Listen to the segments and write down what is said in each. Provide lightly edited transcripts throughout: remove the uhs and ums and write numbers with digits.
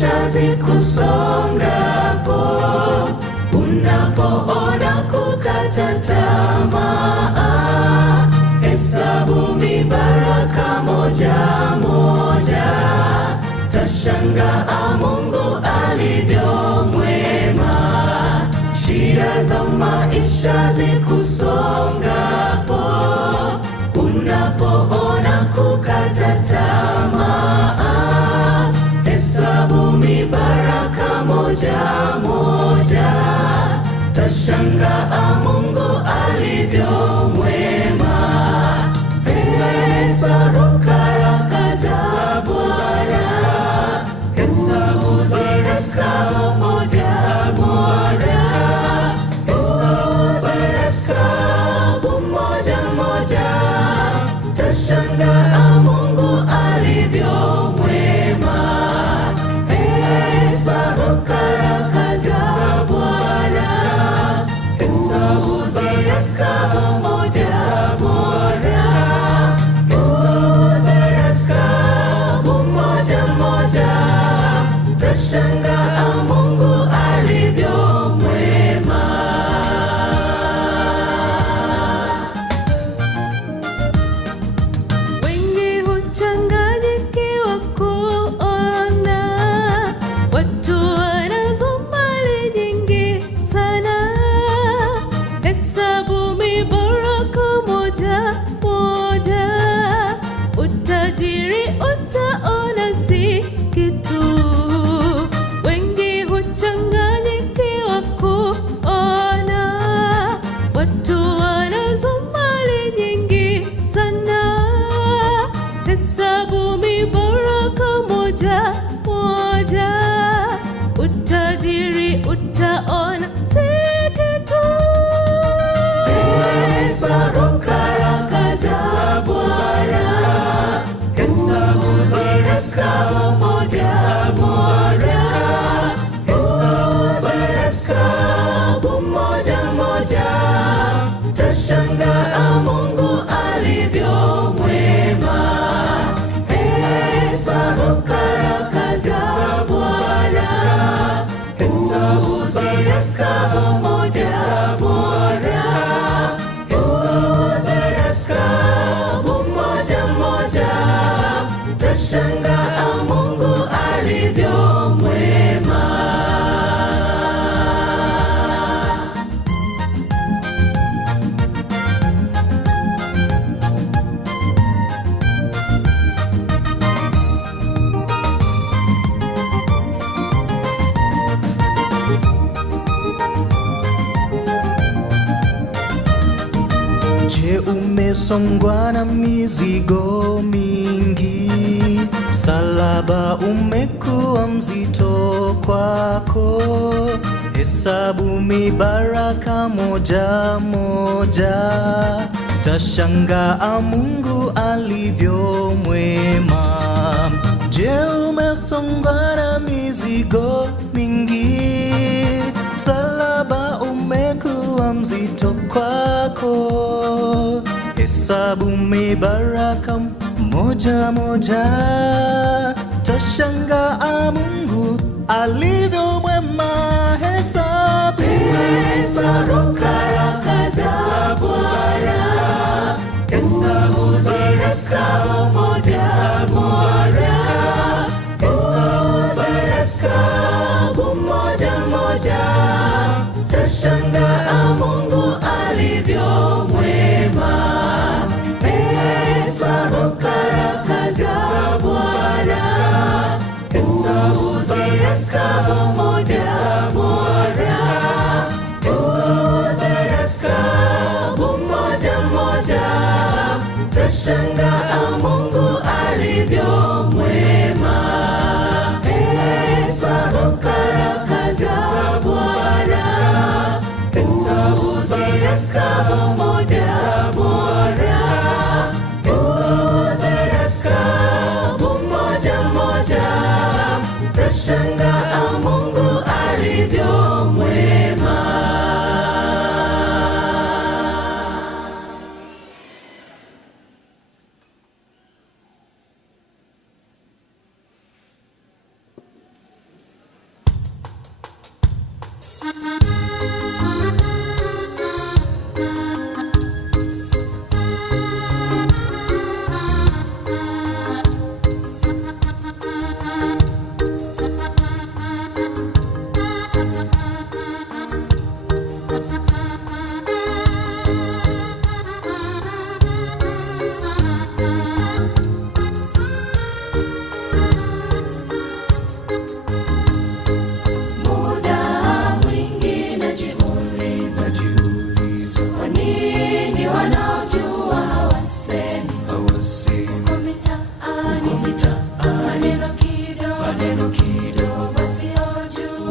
maisha zikusongapo, unapoona kukata tamaa, hesabu mibaraka moja moja, tashangaa Mungu alivyo mwema. Shida za maisha zikusongapo, unapoona kukata tamaa, hesabu mibaraka moja moja, tashangaa Mungu alivyo mwema. Hesabu baraka za Bwana, hesabu zihesabu moja moja, hesabu moja moja, tashangaa Mungu alivyo mwema. Hesabu baraka za Bwana, hesabu zihesabu moja moja, hesabu moja moja, tashangaa Mungu alivyo mwema. Wengi huchanganyikiwa kuona watu wanazo mali nyingi sana, hesabu mibaraka moja moja, utajiri utaona si kitu. Wengi huchanganyikiwa kuona watu wanazo mali nyingi sana, hesabu mibaraka moja moja, utajiri utaona si kitu. Hesabu baraka za Bwana, hesabu zihesabu moja moja, hesabu moja moja, tashangaa Mungu alivyo mwema. Hesabu baraka za Bwana, hesabu zihesabu moja moja, hesabu moja moja, tashangaa Mungu alivyo mwema. Je, umesongwa na mizigo mingi? Msalaba umekuwa mzito kwako? Hesabu mibaraka moja moja, tashangaa Mungu alivyo mwema. Je, umesongwa na mizigo mingi? Msalaba umekuwa mzito kwako? Hesabu mibaraka moja moja, tashangaa Mungu alivyo mwema. Hesabu baraka za Bwana, hesabu zihesabu moja moja, hesabu moja moja, tashangaa Mungu alivyo mwema. Hesabu baraka za Bwana, hesabu zihesabu moja moja, hesabu moja moja, tashangaa Mungu alivyo mwema. Hesabu baraka za Bwana, hesabu zihesabu moja moja, hesabu moja moja, tashangaa Mungu alivyo mwema.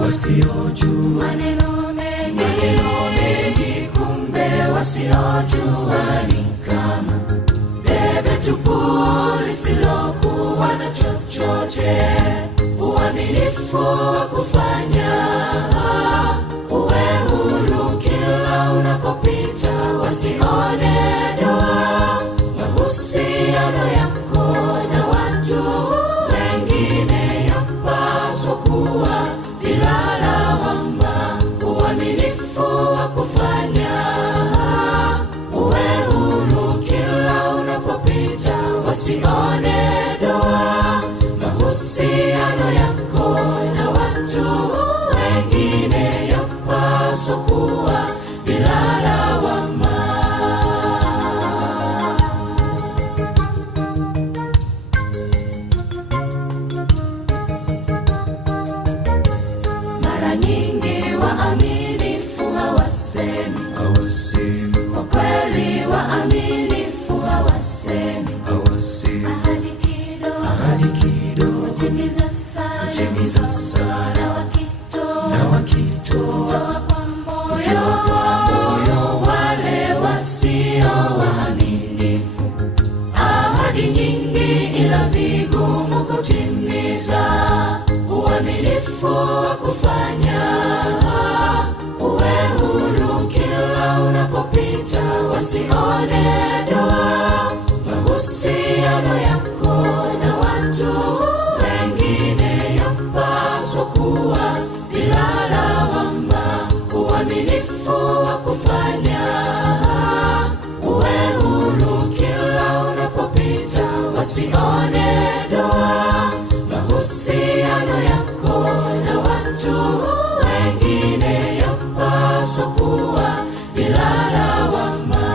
Wasiojua maneno mengi, kumbe wasiojua ni kama debe tupu lisilokuwa na chochote. Uaminifu wa kufanya uwe huru kila unapopita, wasione doa mahusiano yako na watu wengine, yapaswa kuwa bila lawama. Uaminifu wa kufanya uwe huru kila unapopita, wasione doa mahusiano yako na watu wengine, yapaswa kuwa bila lawama. Mara nyingi waaminifu hawasemi, kwa kweli waaminifu hawasemi. Ahadi kidogo hutimiza sana, na wakitoa kwa moyo. Wale wasio waaminifu, ahadi nyingi ila vigumu kutimiza. Uaminifu wa kufanya uwe huru kila unapopita, wasione doa mahusiano yako na watu wengine, yapaswa kuwa bila lawama. Uaminifu wa kufanya uwe huru kila unapopita, wasione doa mahusiano yako na watu wengine, yapaswa kuwa bila lawama.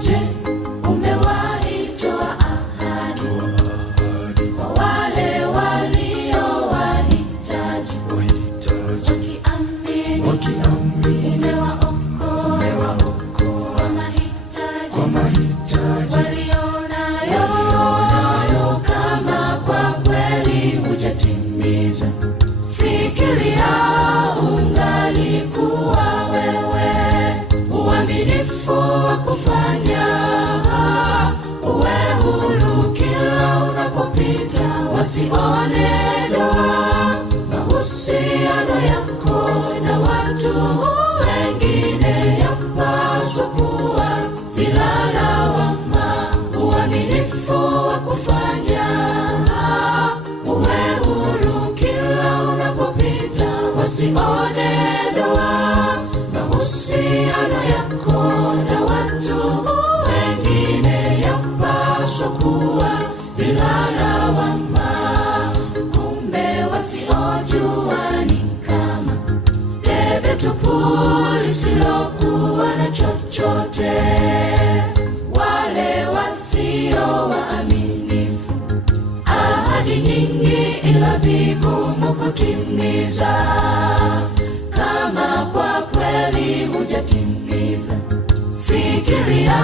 Je, umewahi toa ahadi kwa wale walio wahitaji, wakiamini umewaokoa kwa mahitaji walionayo, kama kwa kweli hujatimiza? Fikiria ungalikuwa wewe. Uaminifu wa kufanya uwe huru kila unapopita, wasione doa mahusiano yako na watu wengine, yapaswa kuwa bila lawama. Uaminifu wa kufanya uwe huru kila unapopita, wasione doa mahusiano yako na watu wengine, yapaswa kuwa bila lawama. Kumbe wasiojua ni kama debe tupu lisilokuwa na chochote. Wale wasio waaminifu, ahadi nyingi ila vigumu kutimiza. Kama kwa kweli hujatimiza, fikiria